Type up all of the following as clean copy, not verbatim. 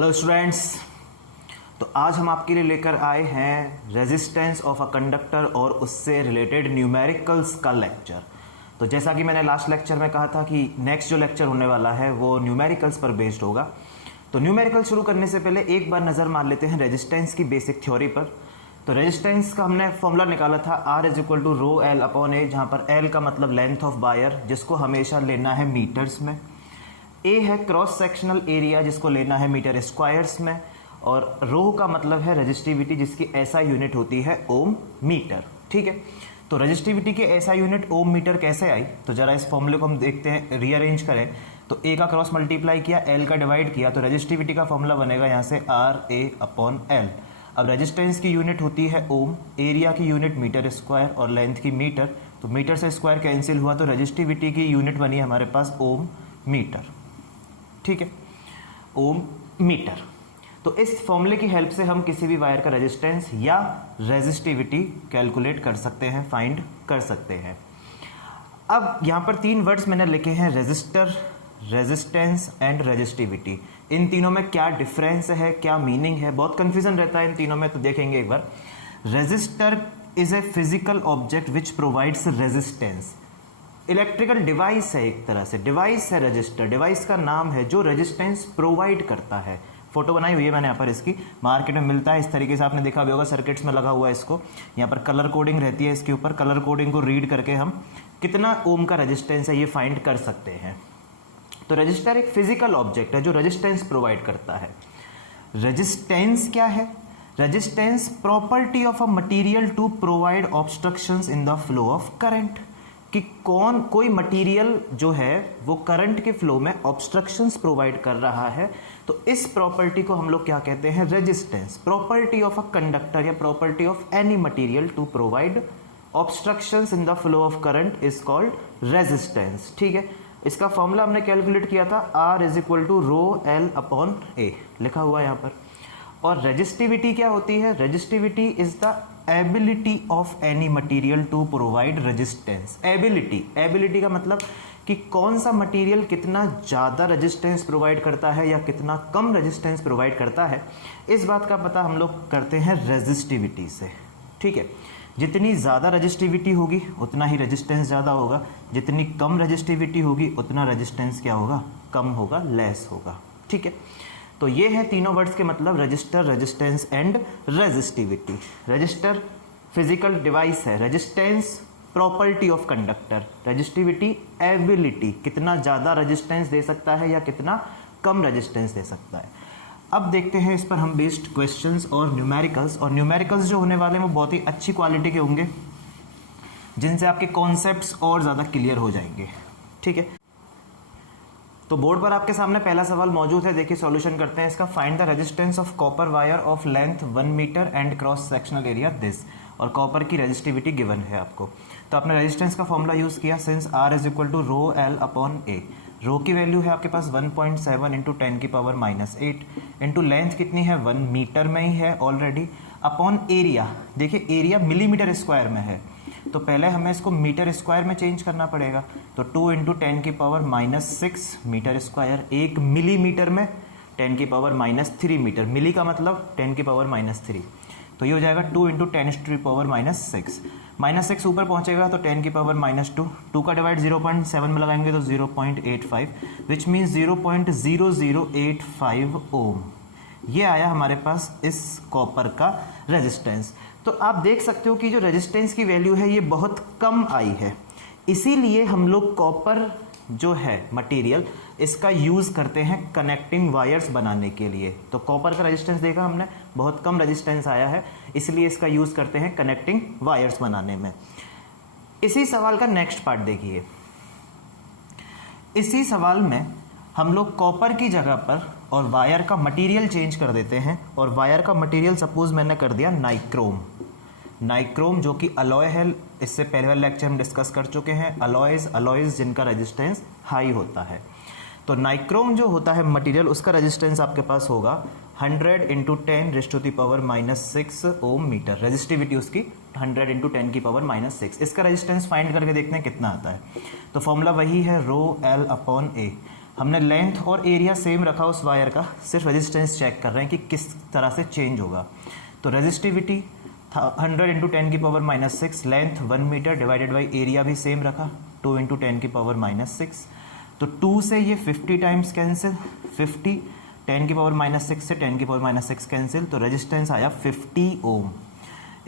Hello students. तो आज हम आपके लिए लेकर आए हैं रेजिस्टेंस ऑफ अ कंडक्टर और उससे रिलेटेड न्यूमेरिकल्स का लेक्चर। तो जैसा कि मैंने लास्ट लेक्चर में कहा था कि नेक्स्ट जो लेक्चर होने वाला है वो न्यूमेरिकल्स पर बेस्ड होगा। तो न्यूमेरिकल शुरू करने से पहले एक बार नज़र मार लेते हैं रेजिस्टेंस की बेसिक थ्योरी पर। तो रेजिस्टेंस का हमने फॉर्मूला निकाला था R = रो एल अपॉन ए, जहाँ पर L का मतलब लेंथ ऑफ वायर जिसको हमेशा लेना है मीटर्स में, ए है क्रॉस सेक्शनल एरिया जिसको लेना है मीटर स्क्वायर्स में, और रो का मतलब है रेजिस्टिविटी जिसकी ऐसा यूनिट होती है ओम मीटर। ठीक है, तो रेजिस्टिविटी के ऐसा यूनिट ओम मीटर कैसे आई, तो जरा इस फॉर्मूले को हम देखते हैं, रीअरेंज करें तो ए का क्रॉस मल्टीप्लाई किया, एल का डिवाइड किया, तो रेजिस्टिविटी का फॉर्मूला बनेगा यहाँ से RA/L। अब रेजिस्टेंस की यूनिट होती है ओम, एरिया की यूनिट मीटर स्क्वायर और लेंथ की मीटर, तो मीटर से स्क्वायर कैंसिल हुआ तो रेजिस्टिविटी की यूनिट बनी हमारे पास ओम मीटर। ठीक है, ओम मीटर। तो इस फॉर्मूले की हेल्प से हम किसी भी वायर का रेजिस्टेंस या रेजिस्टिविटी कैलकुलेट कर सकते हैं, फाइंड कर सकते हैं। अब यहाँ पर तीन वर्ड्स मैंने लिखे हैं, रेजिस्टर, रेजिस्टेंस एंड रेजिस्टिविटी। इन तीनों में क्या डिफरेंस है, क्या मीनिंग है, बहुत कंफ्यूजन रहता है इन तीनों में, तो देखेंगे एक बार। Resistor is a physical object which provides resistance. Electrical device है, एक तरह से डिवाइस है रजिस्टर, डिवाइस का नाम है जो रेजिस्टेंस प्रोवाइड करता है। फोटो बनाई हुई है मैंने यहाँ पर, इसकी मार्केट में मिलता है इस तरीके से, आपने देखा भी होगा सर्किट्स में लगा हुआ है इसको। यहाँ पर कलर कोडिंग रहती है इसके ऊपर, कलर कोडिंग को रीड करके हम कितना ओम का रेजिस्टेंस है ये फाइंड कर सकते हैं। तो रजिस्टर एक फिजिकल ऑब्जेक्ट है जो रेजिस्टेंस प्रोवाइड करता है। रेजिस्टेंस क्या है? Resistance property of a material to provide obstructions in the flow of current, कि कोई मटेरियल जो है वो करंट के फ्लो में ऑब्स्ट्रक्शंस प्रोवाइड कर रहा है, तो इस प्रॉपर्टी को हम लोग क्या कहते हैं? Resistance. Property of a conductor या property of any material to provide obstructions in the flow of current is called resistance. ठीक है, इसका फॉर्मूला हमने कैलकुलेट किया था, R = रो एल अपॉन ए, लिखा हुआ है यहाँ पर। और रेजिस्टिविटी क्या होती है? Resistivity is the ability of any material to provide resistance. Ability का मतलब कि कौन सा मटेरियल कितना ज़्यादा रेजिस्टेंस प्रोवाइड करता है या कितना कम रेजिस्टेंस प्रोवाइड करता है, इस बात का पता हम लोग करते हैं रेजिस्टिविटी से। ठीक है, जितनी ज़्यादा रेजिस्टिविटी होगी उतना ही रेजिस्टेंस ज़्यादा होगा, जितनी कम रेजिस्टिविटी होगी उतना रेजिस्टेंस क्या होगा? कम होगा, लेस होगा। ठीक है, तो ये है तीनों वर्ड्स के मतलब, resistor, resistance and resistivity. Resistor physical device है, resistance property of conductor, resistivity ability, कितना ज़्यादा रेजिस्टेंस दे सकता है या कितना कम रेजिस्टेंस दे सकता है। अब देखते हैं इस पर हम बेस्ड क्वेश्चंस और न्यूमेरिकल्स। और न्यूमेरिकल्स जो होने वाले हैं वो बहुत ही अच्छी क्वालिटी के होंगे, जिनसे आपके कॉन्सेप्ट्स और ज़्यादा क्लियर हो जाएंगे। ठीक है, तो बोर्ड पर आपके सामने पहला सवाल मौजूद है, देखिए सॉल्यूशन करते हैं इसका। Find the resistance of copper wire of length 1 metre and cross sectional area this. और कॉपर की रेजिस्टिविटी गिवन है आपको, तो आपने रेजिस्टेंस का फॉर्मूला यूज़ किया, since R = rho L upon A. Rho की वैल्यू है आपके पास 1.7 इंटू 10⁻⁻8 इंटू लेंथ कितनी है? 1 मीटर में ही है ऑलरेडी, अपॉन एरिया। देखिए एरिया मिलीमीटर स्क्वायर में है, तो पहले हमें इसको मीटर स्क्वायर में चेंज करना पड़ेगा, तो 2 इंटू 10⁻⁻6 मीटर स्क्वायर। 1 मिलीमीटर में 10⁻³ मीटर, मिली का मतलब 10⁻⁻3, तो ये हो जाएगा 2 इंटू 10⁻⁻6। -6 ऊपर पहुंचेगा तो 10⁻², 2 का डिवाइड 0.7 में लगाएंगे तो 0.85, विच मीन्स 0.0085 ओम। ये आया हमारे पास इस कॉपर का रेजिस्टेंस। तो आप देख सकते हो कि जो रेजिस्टेंस की वैल्यू है ये बहुत कम आई है, इसीलिए हम लोग कॉपर जो है मटेरियल इसका यूज़ करते हैं कनेक्टिंग वायर्स बनाने के लिए। तो कॉपर का रेजिस्टेंस देखा हमने, बहुत कम रेजिस्टेंस आया है, इसलिए इसका यूज़ करते हैं कनेक्टिंग वायर्स बनाने में। इसी सवाल का नेक्स्ट पार्ट देखिए। इसी सवाल में हम लोग कॉपर की जगह पर और वायर का मटेरियल चेंज कर देते हैं, और वायर का मटेरियल सपोज मैंने कर दिया नाइक्रोम। नाइक्रोम जो कि अलॉय है, इससे पहले वाले लेक्चर हम डिस्कस कर चुके हैं, अलॉयज जिनका रेजिस्टेंस हाई होता है। तो नाइक्रोम जो होता है मटेरियल, उसका रेजिस्टेंस आपके पास होगा 100 इंटू 10⁻⁻6 ओम मीटर। रेजिस्टिविटी उसकी 100 इंटू 10⁻⁻6। इसका रेजिस्टेंस फाइंड करके देखते हैं कितना आता है। तो फॉर्मूला वही है, रो एल अपॉन ए। हमने लेंथ और एरिया सेम रखा उस वायर का, सिर्फ रेजिस्टेंस चेक कर रहे हैं कि किस तरह से चेंज होगा। तो रेजिस्टिविटी 100 इंटू 10 की power -6, length 1 metre divided by area भी सेम रखा 2 इंटू 10 की पावर -6। तो 2 से ये 50 टाइम्स कैंसिल, 50 10 की पावर -6 से 10 की पावर -6 कैंसिल, तो रेजिस्टेंस आया 50 ओम।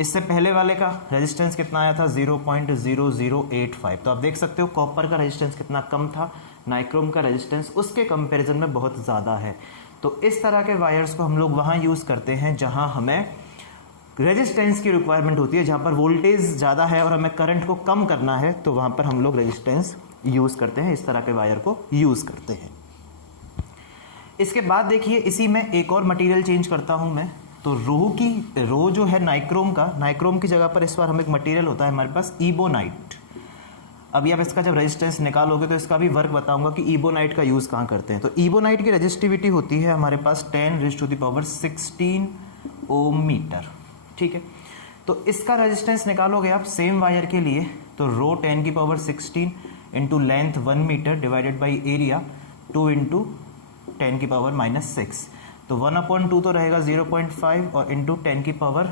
इससे पहले वाले का रेजिस्टेंस कितना आया था 0.0085। तो आप देख सकते हो कॉपर का रेजिस्टेंस कितना कम था, नाइक्रोम का रेजिस्टेंस उसके कंपैरिजन में बहुत ज़्यादा है। तो इस तरह के वायर्स को हम लोग वहाँ यूज़ करते हैं जहाँ हमें रेजिस्टेंस की रिक्वायरमेंट होती है, जहाँ पर वोल्टेज ज़्यादा है और हमें करंट को कम करना है, तो वहाँ पर हम लोग रेजिस्टेंस यूज़ करते हैं, इस तरह के वायर को यूज़ करते हैं। इसके बाद देखिए इसी में एक और मटेरियल चेंज करता हूँ मैं। तो रो जो है नाइक्रोम की जगह पर इस बार हम एक मटेरियल होता है हमारे पास इबोनाइट। अभी आप इसका जब रेजिस्टेंस निकालोगे तो इसका भी वर्क बताऊंगा कि इबोनाइट का यूज़ कहाँ करते हैं। तो इबोनाइट की रेजिस्टिविटी होती है हमारे पास 10⁻16 ओम मीटर, ठीक है। तो इसका रेजिस्टेंस निकालोगे आप सेम वायर के लिए, तो rho 10⁻16 into length 1 metre divided by area 2 into 10 की पावर -6, तो 1/2 तो रहेगा 0.5 और इंटू 10 की पावर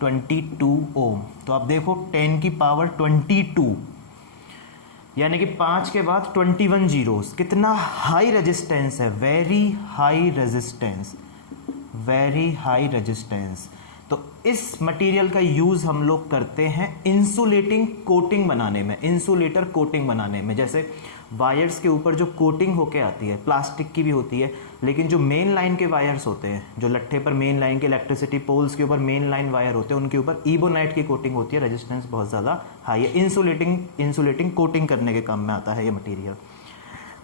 22 ओम। तो आप देखो 10 की पावर 22 यानी कि 5 के बाद 21 जीरोस, कितना हाई रेजिस्टेंस है, very high resistance, very high resistance. तो इस मटेरियल का यूज़ हम लोग करते हैं इंसुलेटिंग कोटिंग बनाने में, इंसुलेटर कोटिंग बनाने में। जैसे वायर्स के ऊपर जो कोटिंग होके आती है, प्लास्टिक की भी होती है, लेकिन जो मेन लाइन के वायर्स होते हैं, जो लट्ठे पर मेन लाइन के इलेक्ट्रिसिटी पोल्स के ऊपर मेन लाइन वायर होते हैं, उनके ऊपर इबोनाइट की कोटिंग होती है, रेजिस्टेंस बहुत ज़्यादा हाई है, इंसुलेटिंग कोटिंग करने के काम में आता है ये मटीरियल।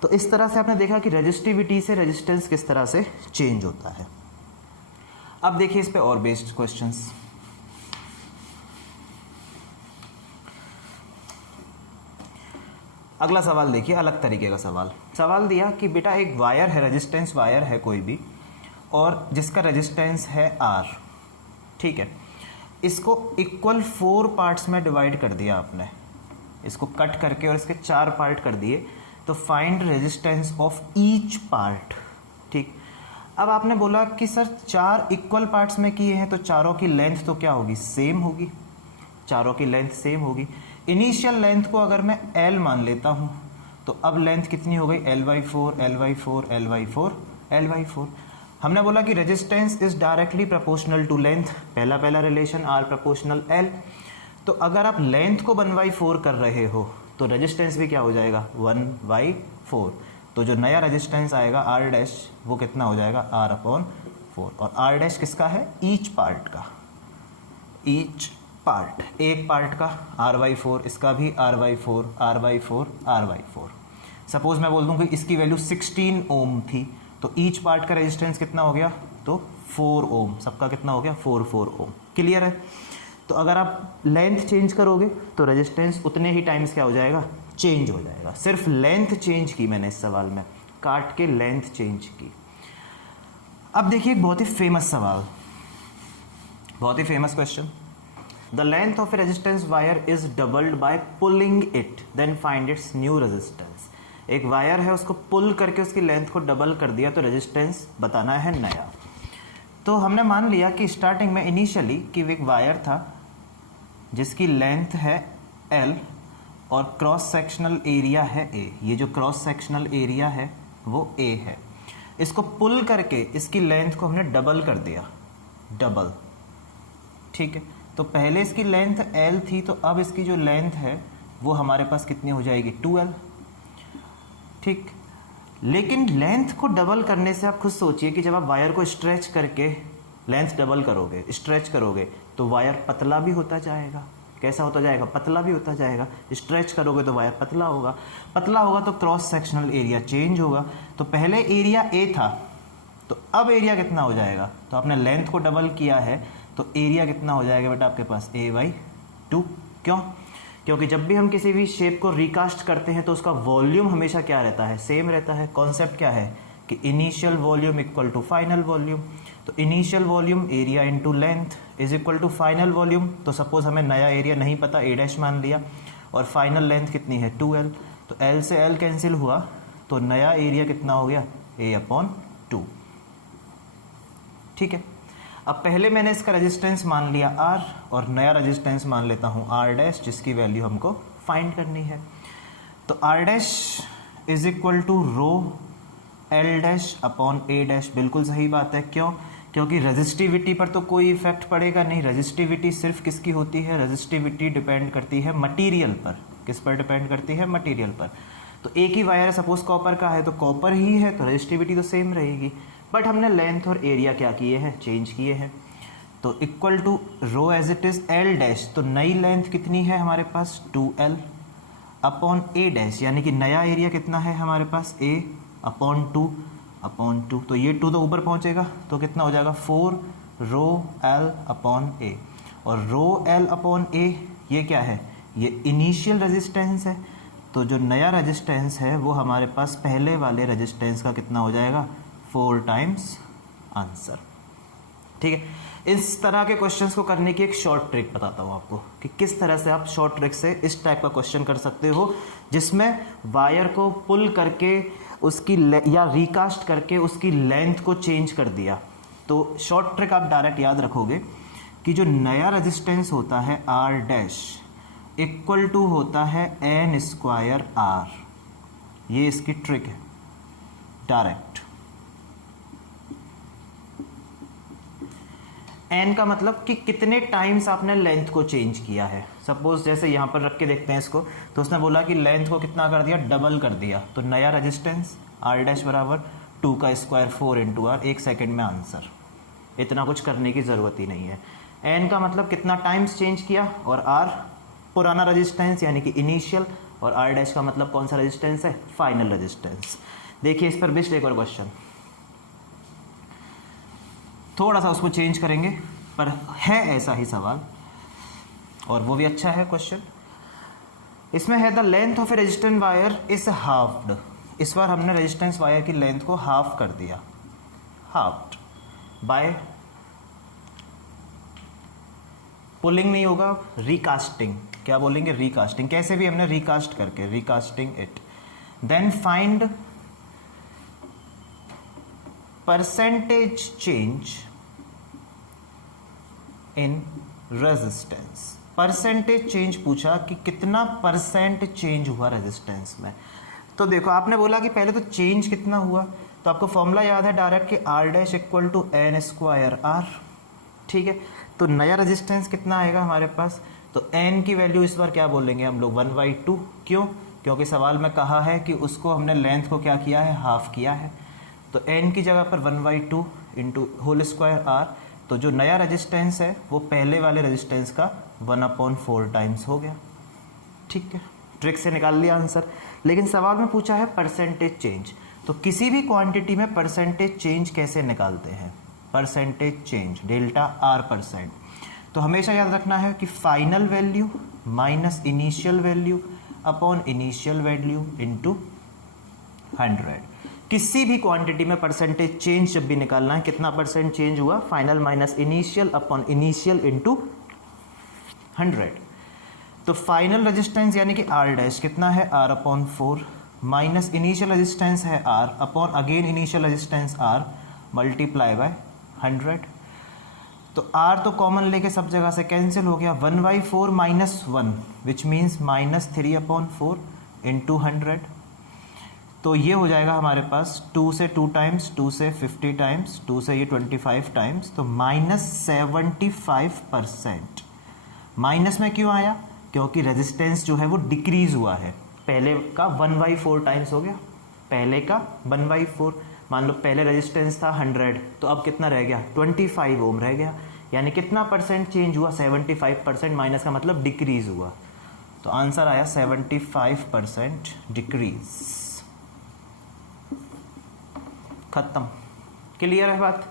तो इस तरह से आपने देखा कि रेजिस्टिविटी से रेजिस्टेंस किस तरह से चेंज होता है। अब देखिए इस पे और बेस्ड क्वेश्चंस। अगला सवाल देखिए, अलग तरीके का सवाल दिया कि बेटा एक वायर है, रेजिस्टेंस वायर है कोई भी, और जिसका रेजिस्टेंस है R, ठीक है। इसको इक्वल 4 पार्ट्स में डिवाइड कर दिया आपने, इसको कट करके और इसके 4 पार्ट कर दिए, तो find resistance of each part, ठीक। अब आपने बोला कि सर 4 इक्वल पार्ट्स में किए हैं तो चारों की लेंथ तो क्या होगी, सेम होगी, चारों की लेंथ सेम होगी। इनिशियल लेंथ को अगर मैं L मान लेता हूं तो अब लेंथ कितनी हो गई, L/4 L/4 L/4 L/4। हमने बोला कि resistance is directly proportional to length, पहला रिलेशन R प्रोपोर्शनल L। तो अगर आप लेंथ को 1/4 कर रहे हो तो रेजिस्टेंस भी क्या हो जाएगा 1/4। तो जो नया रेजिस्टेंस आएगा R डैश वो कितना हो जाएगा R/4, और R डैश किसका है, ईच पार्ट का, ईच पार्ट, एक पार्ट का R/4, इसका भी R/4 R/4 R/4। सपोज मैं बोल दूं कि इसकी वैल्यू 16 ओम थी, तो ईच पार्ट का रेजिस्टेंस कितना हो गया, तो 4 ओम, सबका कितना हो गया 4 ओम। क्लियर है। तो अगर आप लेंथ चेंज करोगे तो रेजिस्टेंस उतने ही टाइम्स क्या हो जाएगा, चेंज हो जाएगा। सिर्फ लेंथ चेंज की मैंने इस सवाल में, काट के लेंथ चेंज की। अब देखिए एक बहुत ही फेमस सवाल, बहुत ही famous question. The length of a resistance wire is doubled by pulling it, then find its new resistance. एक वायर है, उसको पुल करके उसकी लेंथ को डबल कर दिया तो रेजिस्टेंस बताना है नया। तो हमने मान लिया कि स्टार्टिंग में इनिशियली कि एक वायर था जिसकी लेंथ है L और क्रॉस सेक्शनल एरिया है A। ये जो क्रॉस सेक्शनल एरिया है वो A है। इसको पुल करके इसकी लेंथ को हमने डबल कर दिया, डबल, ठीक है। तो पहले इसकी लेंथ L थी, तो अब इसकी जो लेंथ है वो हमारे पास कितनी हो जाएगी 2L, ठीक। लेकिन लेंथ को डबल करने से आप खुद सोचिए कि जब आप वायर को स्ट्रेच करके लेंथ डबल करोगे, स्ट्रेच करोगे, तो वायर पतला भी होता जाएगा। कैसा होता जाएगा, पतला भी होता जाएगा। स्ट्रेच करोगे तो वायर पतला होगा, पतला होगा तो क्रॉस सेक्शनल एरिया चेंज होगा। तो पहले एरिया A था, तो अब एरिया कितना हो जाएगा, तो आपने लेंथ को डबल किया है तो एरिया कितना हो जाएगा बेटा आपके पास A/2। क्यों, क्योंकि जब भी हम किसी भी शेप को रिकास्ट करते हैं तो उसका वॉल्यूम हमेशा क्या रहता है, सेम रहता है। कॉन्सेप्ट क्या है कि initial volume equal to final volume. तो initial volume area into length is equal to final volume. तो सपोज हमें नया एरिया नहीं पता, A डैश मान लिया, और फाइनल लेंथ कितनी है 2L। तो L से L कैंसिल हुआ तो नया एरिया कितना हो गया, A/2। ठीक है, अब पहले मैंने इसका रेजिस्टेंस मान लिया R और नया रेजिस्टेंस मान लेता हूँ R' जिसकी वैल्यू हमको फाइंड करनी है। तो R' is equal to rho L'/A'। बिल्कुल सही बात है, क्यों? क्योंकि रेजिस्टिविटी पर तो कोई इफेक्ट पड़ेगा नहीं। रेजिस्टिविटी सिर्फ किसकी होती है, रेजिस्टिविटी डिपेंड करती है मटेरियल पर। किस पर डिपेंड करती है, मटेरियल पर। तो एक ही वायर है, सपोज कॉपर का है तो कॉपर ही है तो रेजिस्टिविटी तो सेम रहेगी, बट हमने लेंथ और एरिया क्या किए हैं, चेंज किए हैं। तो equal to rho as it is L', तो नई लेंथ कितनी है हमारे पास 2L अपॉन A', यानी कि नया एरिया कितना है हमारे पास A/2। तो ये 2 तो ऊपर पहुंचेगा तो कितना हो जाएगा 4 रो L/A। और रो L/A ये क्या है, ये इनिशियल रेजिस्टेंस है। तो जो नया रेजिस्टेंस है वो हमारे पास पहले वाले रेजिस्टेंस का कितना हो जाएगा, 4 टाइम्स आंसर। ठीक है, इस तरह के क्वेश्चंस को करने की एक शॉर्ट ट्रिक बताता हूँ आपको कि किस तरह से आप शॉर्ट ट्रिक से इस टाइप का क्वेश्चन कर सकते हो, जिसमें वायर को पुल करके उसकी या रिकास्ट करके उसकी लेंथ को चेंज कर दिया। तो शॉर्ट ट्रिक आप डायरेक्ट याद रखोगे कि जो नया रेजिस्टेंस होता है R' इक्वल टू होता है N² R। ये इसकी ट्रिक है डायरेक्ट। N का मतलब कि कितने टाइम्स आपने लेंथ को चेंज किया है। सपोज जैसे यहाँ पर रख के देखते हैं इसको, तो उसने बोला कि लेंथ को कितना कर दिया, डबल कर दिया। तो नया रेजिस्टेंस R' बराबर 2 का स्क्वायर 4 इंटू R, 1 सेकेंड में आंसर। इतना कुछ करने की ज़रूरत ही नहीं है। N का मतलब कितना टाइम्स चेंज किया, और R पुराना रेजिस्टेंस यानी कि इनिशियल, और R' का मतलब कौन सा रेजिस्टेंस है, फाइनल रेजिस्टेंस। देखिए इस पर बेस्ड एक और क्वेश्चन, थोड़ा सा उसको चेंज करेंगे पर है ऐसा ही सवाल, और वो भी अच्छा है क्वेश्चन। इसमें है the length of A resistance wire is halved. इस बार हमने रेजिस्टेंस वायर की लेंथ को हाफ कर दिया, हाफ्ड बाय पुलिंग नहीं होगा, रिकास्टिंग। क्या बोलेंगे, रिकास्टिंग। कैसे भी हमने रिकास्ट करके, recasting it. Then find percentage change in resistance. Percentage change पूछा कि कितना परसेंट चेंज हुआ रेजिस्टेंस में। तो देखो आपने बोला कि पहले तो चेंज कितना हुआ, तो आपको फॉर्मूला याद है डायरेक्ट कि R' equal to N² R। ठीक है, तो नया रेजिस्टेंस कितना आएगा हमारे पास, तो N की वैल्यू इस बार क्या बोलेंगे हम लोग 1/2। क्यों, क्योंकि सवाल में कहा है कि उसको हमने लेंथ को क्या किया है, हाफ किया है। तो N की जगह पर 1/2 इंटू होल स्क्वायर R। तो जो नया रेजिस्टेंस है वो पहले वाले रेजिस्टेंस का 1/4 टाइम्स हो गया। ठीक है, ट्रिक से निकाल लिया आंसर। लेकिन सवाल में पूछा है परसेंटेज चेंज, तो किसी भी क्वांटिटी में परसेंटेज चेंज कैसे निकालते हैं, परसेंटेज चेंज डेल्टा R%। तो हमेशा याद रखना है कि final value minus initial value upon initial value into 100। किसी भी क्वांटिटी में परसेंटेज चेंज जब भी निकालना है, कितना परसेंट चेंज हुआ, final minus initial upon initial into 100। तो फाइनल रेजिस्टेंस यानी कि R' कितना है, R/4 माइनस इनिशियल रेजिस्टेंस है R upon again initial resistance R multiply by 100। तो R तो कॉमन लेके सब जगह से कैंसिल हो गया, 1/4 minus 1 which means minus 3/4 into 100। तो ये हो जाएगा हमारे पास 2 से 2 टाइम्स, 2 से 50 टाइम्स, 2 से ये 25 टाइम्स, तो -75%। माइनस में क्यों आया, क्योंकि रेजिस्टेंस जो है वो डिक्रीज हुआ है। पहले का 1/4 टाइम्स हो गया, पहले का 1/4। मान लो पहले रेजिस्टेंस था 100, तो अब कितना रह गया, 25 ओम रह गया। यानी कितना परसेंट चेंज हुआ, 75%। माइनस का मतलब डिक्रीज हुआ, तो आंसर आया 75% डिक्रीज। खत्म, क्लियर है बात।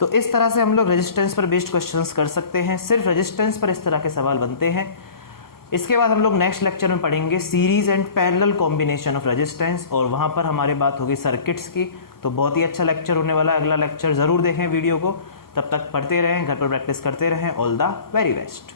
तो इस तरह से हम लोग रेजिस्टेंस पर बेस्ड क्वेश्चंस कर सकते हैं, सिर्फ रेजिस्टेंस पर इस तरह के सवाल बनते हैं। इसके बाद हम लोग नेक्स्ट लेक्चर में पढ़ेंगे series and parallel combination of resistance, और वहां पर हमारी बात होगी सर्किट्स की। तो बहुत ही अच्छा लेक्चर होने वाला है, अगला लेक्चर जरूर देखें वीडियो को। तब तक पढ़ते रहें, घर पर प्रैक्टिस करते रहें। All the very best.